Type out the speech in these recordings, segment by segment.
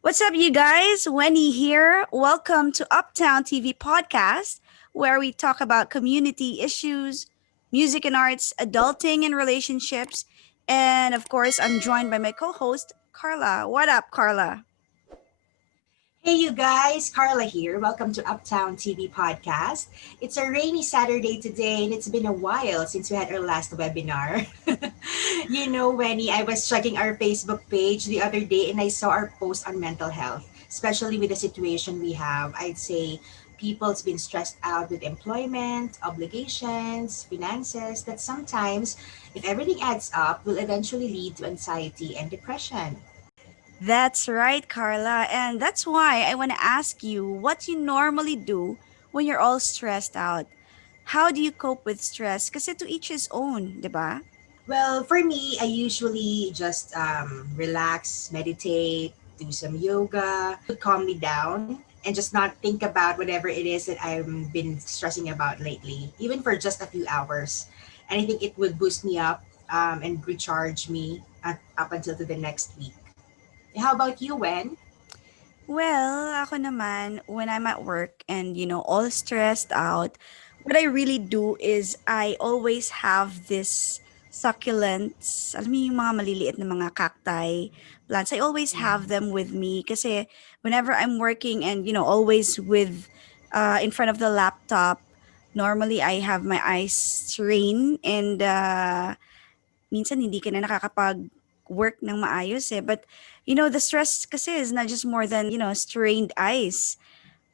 What's up, you guys? Wenie here. Welcome to Uptown TV podcast, where we talk about community issues, music and arts, adulting and relationships. And of course, I'm joined by my co host, Carla. What up, Carla? Hey, you guys, Carla here. Welcome to Uptown TV podcast. It's a rainy Saturday today, and it's been a while since we had our last webinar. Wenny, I was checking our Facebook page the other day and I saw our post on mental health, especially with the situation we have. I'd say people's been stressed out with employment, obligations, finances, that sometimes, if everything adds up, will eventually lead to anxiety and depression. That's right, Carla. And that's why I want to ask you what you normally do when you're all stressed out. How do you cope with stress? Kasi to each his own, di ba? Well, for me, I usually just relax, meditate, do some yoga, calm me down, and just not think about whatever it is that I've been stressing about lately, even for just a few hours. And I think it would boost me up and recharge me up until to the next week. How about you, Wen? Well, ako naman, when I'm at work and, all stressed out, what I really do is I always have this succulents. Alam mo yung mga maliliit na mga cacti plants. I always have them with me kasi whenever I'm working and, always in front of the laptop, normally I have my eyes strained and minsan hindi ka na nakakapag-work ng maayos eh. But, the stress kasi is not just more than, strained eyes.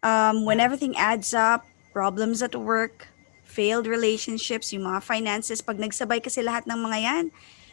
When Yeah. everything adds up, problems at work, failed relationships, yung mga finances, pag nagsabay kasi lahat ng mga yan,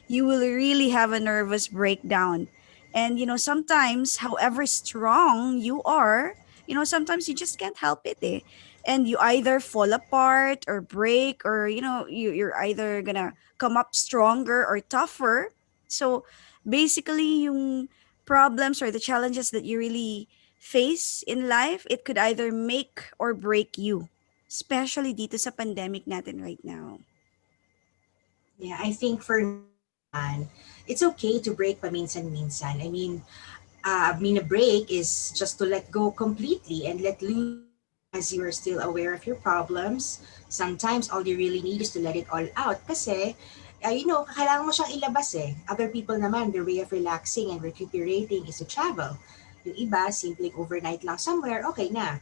you will really have a nervous breakdown. And, sometimes, however strong you are, sometimes you just can't help it eh. And you either fall apart or break or, you're either gonna come up stronger or tougher. So, basically, yung problems or the challenges that you really face in life, it could either make or break you. Especially dito sa pandemic natin right now. Yeah, I think for me naman, it's okay to break paminsan-minsan. A break is just to let go completely and let loose as long as you are still aware of your problems. Sometimes all you really need is to let it all out kasi, kailangan mo siyang ilabas eh. Other people naman, their way of relaxing and recuperating is to travel. Yung iba, simpleng overnight lang somewhere, okay na.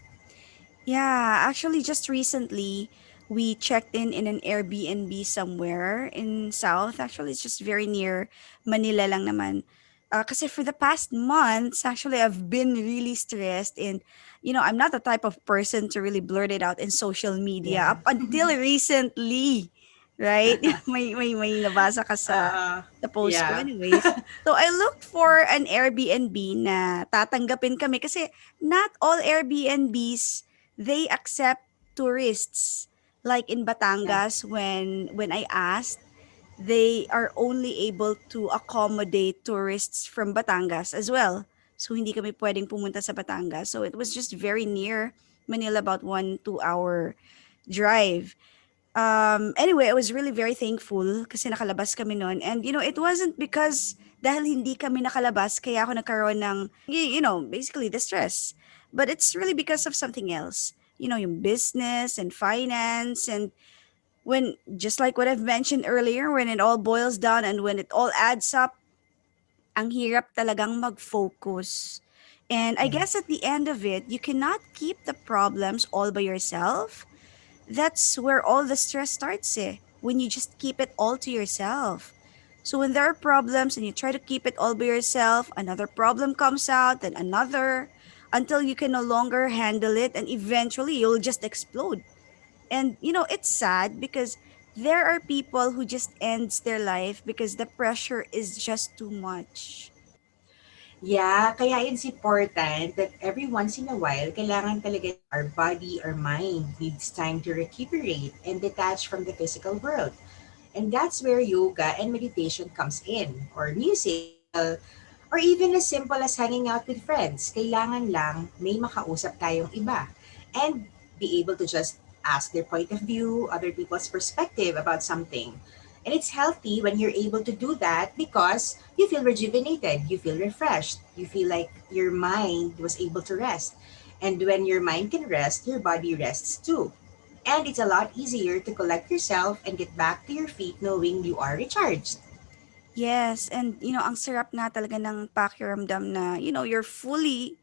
Yeah, actually just recently we checked in an Airbnb somewhere in South. Actually, it's just very near Manila lang naman. Kasi for the past months, actually, I've been really stressed. And, I'm not the type of person to really blurt it out in social media Yeah. up until recently, right? may nabasa ka uh, sa post ko yeah. anyways. So, I looked for an Airbnb na tatanggapin kami kasi not all Airbnbs they accept tourists. Like in Yeah. Batangas, when I asked, they are only able to accommodate tourists from Batangas as well. So hindi kami pwedeng pumunta sa Batangas. So it was just very near Manila, about 1 2 hour drive. Anyway, I was really very thankful kasi nakalabas kami noon. And it wasn't because dahil hindi kami nakalabas kaya ako nagkaroon ng basically the stress. But it's really because of something else. Yung business and finance, and when just like what I've mentioned earlier, when it all boils down and when it all adds up, ang hirap talagang mag-focus. And I Yeah. guess at the end of it, you cannot keep the problems all by yourself. That's where all the stress starts eh, when you just keep it all to yourself. So when there are problems and you try to keep it all by yourself, another problem comes out, then another, until you can no longer handle it, and eventually you'll just explode. And it's sad because there are people who just ends their life because the pressure is just too much. Yeah, kaya it's important that every once in a while, kailangan talaga our body or mind needs time to recuperate and detach from the physical world. And that's where yoga and meditation comes in, or music, or even as simple as hanging out with friends. Kailangan lang may makausap tayong iba and be able to just ask their point of view, other people's perspective about something. And it's healthy when you're able to do that because you feel rejuvenated, you feel refreshed, you feel like your mind was able to rest. And when your mind can rest, your body rests too. And it's a lot easier to collect yourself and get back to your feet knowing you are recharged. Yes, and ang sarap nga talaga ng pakiramdam na, you're fully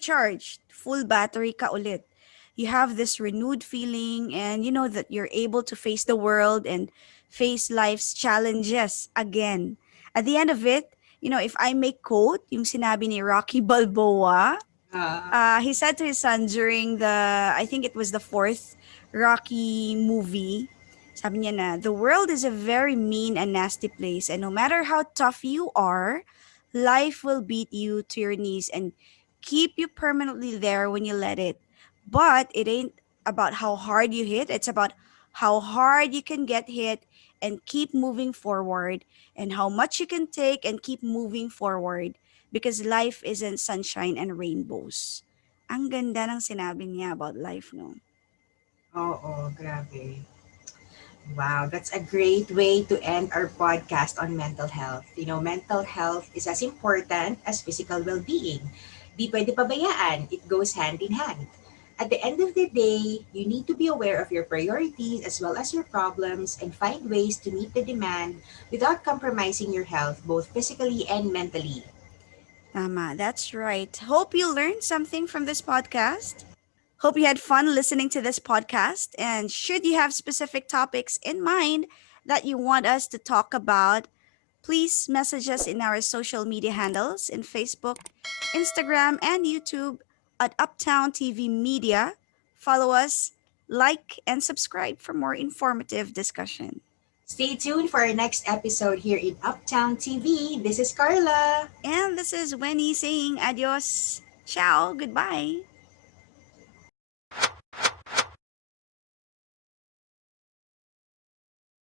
charged, full battery ka ulit. You have this renewed feeling and you know that you're able to face the world and face life's challenges again. At the end of it, if I may quote yung sinabi ni Rocky Balboa, Uh, he said to his son during I think it was the fourth Rocky movie, sabi niya na, the world is a very mean and nasty place, and no matter how tough you are, life will beat you to your knees and keep you permanently there when you let it. But it ain't about how hard you hit, it's about how hard you can get hit and keep moving forward, and how much you can take and keep moving forward because life isn't sunshine and rainbows. Ang ganda ng sinabi niya about life, no? Oo, grabe. Wow, that's a great way to end our podcast on mental health. You know, mental health is as important as physical well-being. Di pwede pabayaan. It goes hand in hand. At the end of the day, you need to be aware of your priorities as well as your problems and find ways to meet the demand without compromising your health both physically and mentally. Tama, that's right. Hope you learned something from this podcast. Hope you had fun listening to this podcast. And should you have specific topics in mind that you want us to talk about, please message us in our social media handles in Facebook, Instagram, and YouTube at Uptown TV Media. Follow us, like, and subscribe for more informative discussion. Stay tuned for our next episode here in Uptown TV. This is Carla. And this is Wenny saying adios, ciao, goodbye.